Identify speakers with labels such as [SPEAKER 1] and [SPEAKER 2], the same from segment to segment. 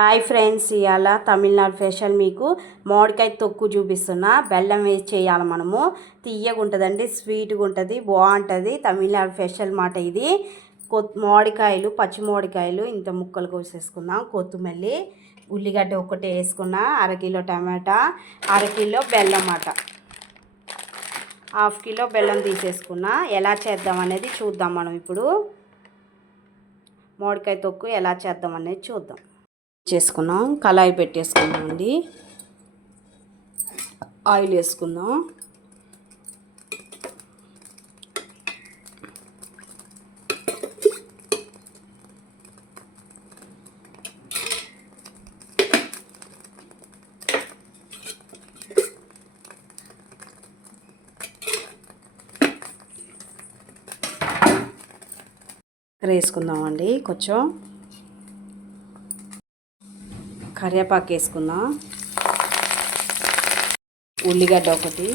[SPEAKER 1] Hi friends ఇవాళ Tamil Nadu special మీకు మామిడికాయ తొక్కు చూపిస్తున్నా. బెల్లం వేసి చేయాలి మనము. తీయగా ఉంటుందండి స్వీట్గా ఉంటుంది బాగుంటుంది. తమిళనాడు స్పెషల్ మాట ఇది. కొత్ మామిడికాయలు పచ్చి మామిడికాయలు ఇంత ముక్కలు కోసేసుకుందాం. కొత్తిమల్లి ఉల్లిగడ్డ ఒకటి వేసుకున్నా. అరకిలో టమాటా అరకిలో బెల్లం అట హాఫ్ కిలో బెల్లం తీసేసుకున్నా. ఎలా చేద్దాం అనేది చూద్దాం మనం ఇప్పుడు. మామిడికాయ తొక్కు ఎలా చేద్దాం అనేది చూద్దాం. చేసుకున్నాం. కళాయి పెట్టేసుకున్నాం అండి. ఆయిల్ వేసుకుందాం. వేసుకుందామండి కొంచెం. కరివేపాకు వేసుకుందాం. ఉల్లిగడ్డ ఒకటి.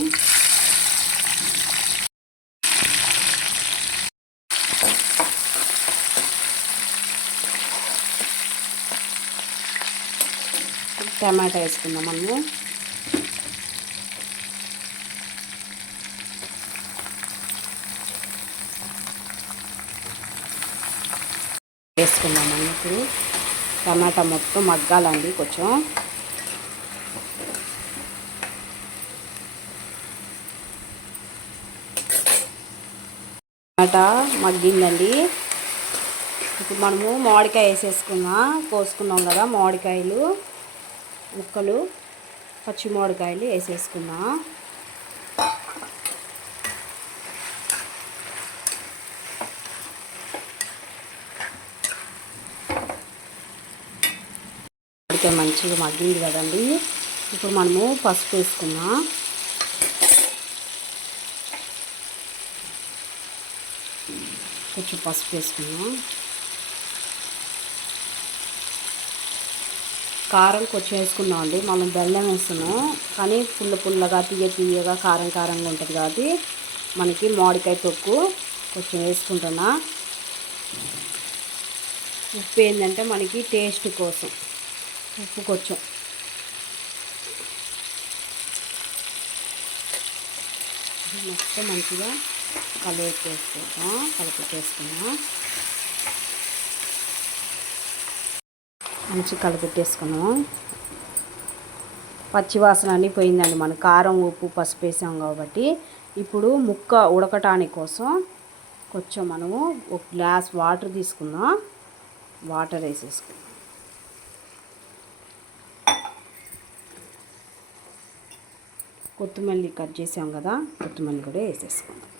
[SPEAKER 1] టమాటా వేసుకుందాం మనము వేసుకుందామండి ఇప్పుడు. టమాటా మొత్తం మగ్గాలండి కొంచెం. టమాటా మగ్గిందండి. ఇప్పుడు మనము మామిడికాయ వేసేసుకున్నాం కోసుకున్నాం కదా మామిడికాయలు ముక్కలు పచ్చి మామిడికాయలు వేసేసుకున్నాం. మామిడికాయ మంచిగా మగ్గింది కదండి. ఇప్పుడు మనము పసుపు వేసుకున్నాం కొంచెం పసుపు వేసుకున్నాం కారం కొంచెం వేసుకున్నాం అండి. మనం బెల్లం వేస్తున్నాం. కానీ పుల్ల పుల్లగా తీయ తీయగా కారం కారంగా ఉంటుంది కాబట్టి మనకి మామిడికాయ తొక్కు కొంచెం వేసుకుంటున్నా. ఉప్పు ఏంటంటే మనకి టేస్ట్ కోసం. ఉప్పు కొంచెం మొత్తం మంచిగా కలిపేసుకుంటాం కలిపెట్టేసుకున్నాం మంచి కలిపెట్టేసుకున్నాం. పచ్చివాసన అన్నీ పోయిందండి మన కారం ఉప్పు పసుపు వేసాం కాబట్టి. ఇప్పుడు ముక్క ఉడకటానికి కోసం కొంచెం మనము ఒక గ్లాస్ వాటర్ తీసుకుందాం. వాటర్ వేసేసుకుందాం. కొత్తిమల్లి కట్ చేసాం కదా కొత్తిమల్లి కూడా వేసేసుకుందాం.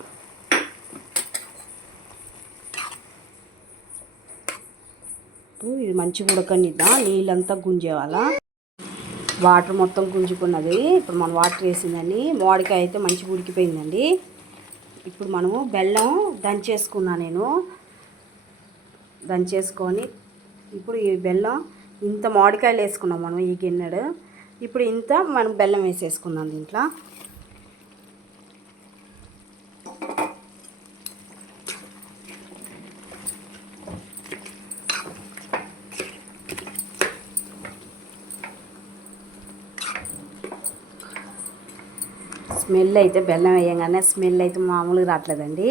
[SPEAKER 1] ఇప్పుడు ఇది మంచిగా ఉడకనిద్దాం? నీళ్ళంతా గుంజేవాలా వాటర్ మొత్తం గుంజుకున్నది. ఇప్పుడు మనం వాటర్ వేసిందండి. మామిడికాయ అయితే మంచిగా ఉడికిపోయిందండి. ఇప్పుడు మనము బెల్లం దంచేసుకున్నా నేను. దంచేసుకొని ఇప్పుడు ఈ బెల్లం ఇంత మామిడికాయలు వేసుకున్నాం మనం ఈ గిన్నెడు. ఇప్పుడు ఇంత మనం బెల్లం వేసేసుకుందాం దీంట్లో. స్మెల్ అయితే బెల్లం వేయంగానే స్మెల్ అయితే మామూలుగా రావట్లేదండి.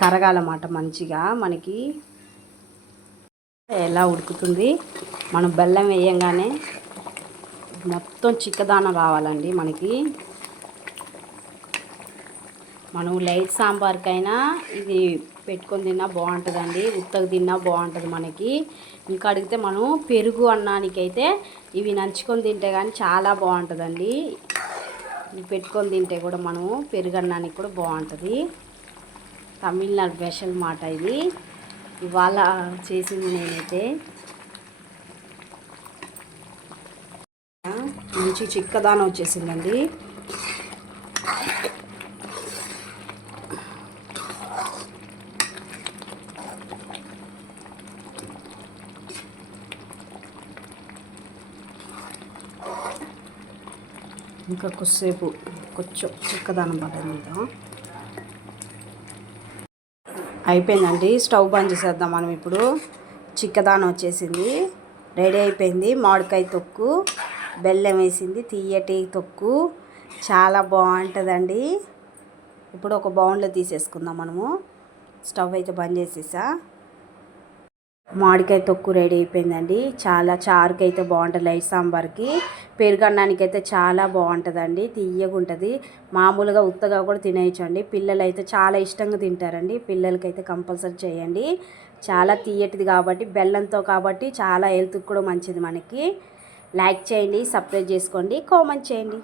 [SPEAKER 1] కరగాలన్నమాట మంచిగా మనకి. ఎలా ఉడుకుతుంది? మనం బెల్లం వేయంగానే మొత్తం చిక్కదానం రావాలండి మనకి. మనం లైట్ సాంబార్కైనా ఇది పెట్టుకొని తిన్నా బాగుంటుందండి. ఉత్తకు తిన్నా బాగుంటుంది మనకి. ఇంకా అడిగితే మనం పెరుగు అన్నానికైతే ఇవి నంచుకొని తింటే కానీ చాలా బాగుంటుందండి. ఇవి పెట్టుకొని తింటే కూడా మనము పెరుగు అన్నానికి కూడా బాగుంటుంది. తమిళనాడు స్పెషల్ మాట ఇది. ఇవాళ చేసింది నేనైతే మంచి చిక్కదానం వచ్చేసిందండి. ఇంకా కొద్దిసేపు కొంచెం చిక్కదనం మీద అయిపోయిందండి. స్టవ్ బంద్ చేసేద్దాం మనం ఇప్పుడు. చిక్కదానం వచ్చేసింది. రెడీ అయిపోయింది. మామిడికాయ తొక్కు బెల్లం వేసింది తీయటి తొక్కు. చాలా బాగుంటుందండి. ఇప్పుడు ఒక బౌన్లో తీసేసుకుందాం మనము. స్టవ్ అయితే బంద్ చేసేసా. మామిడికాయ తొక్కు రెడీ అయిపోయిందండి. చాలా చారుకి అయితే బాగుంటుంది లైట్ సాంబార్కి. పెరుగన్నానికి అయితే చాలా బాగుంటుందండి తీయగా ఉంటుంది. మామూలుగా ఉత్తగా కూడా తినేయచ్చండి. పిల్లలు అయితే చాలా ఇష్టంగా తింటారండి. పిల్లలకైతే కంపల్సరీ చేయండి. చాలా తీయటిది కాబట్టి బెల్లంతో కాబట్టి చాలా హెల్త్కి కూడా మంచిది మనకి. లైక్ చేయండి సబ్స్క్రైబ్ చేసుకోండి కామెంట్ చేయండి.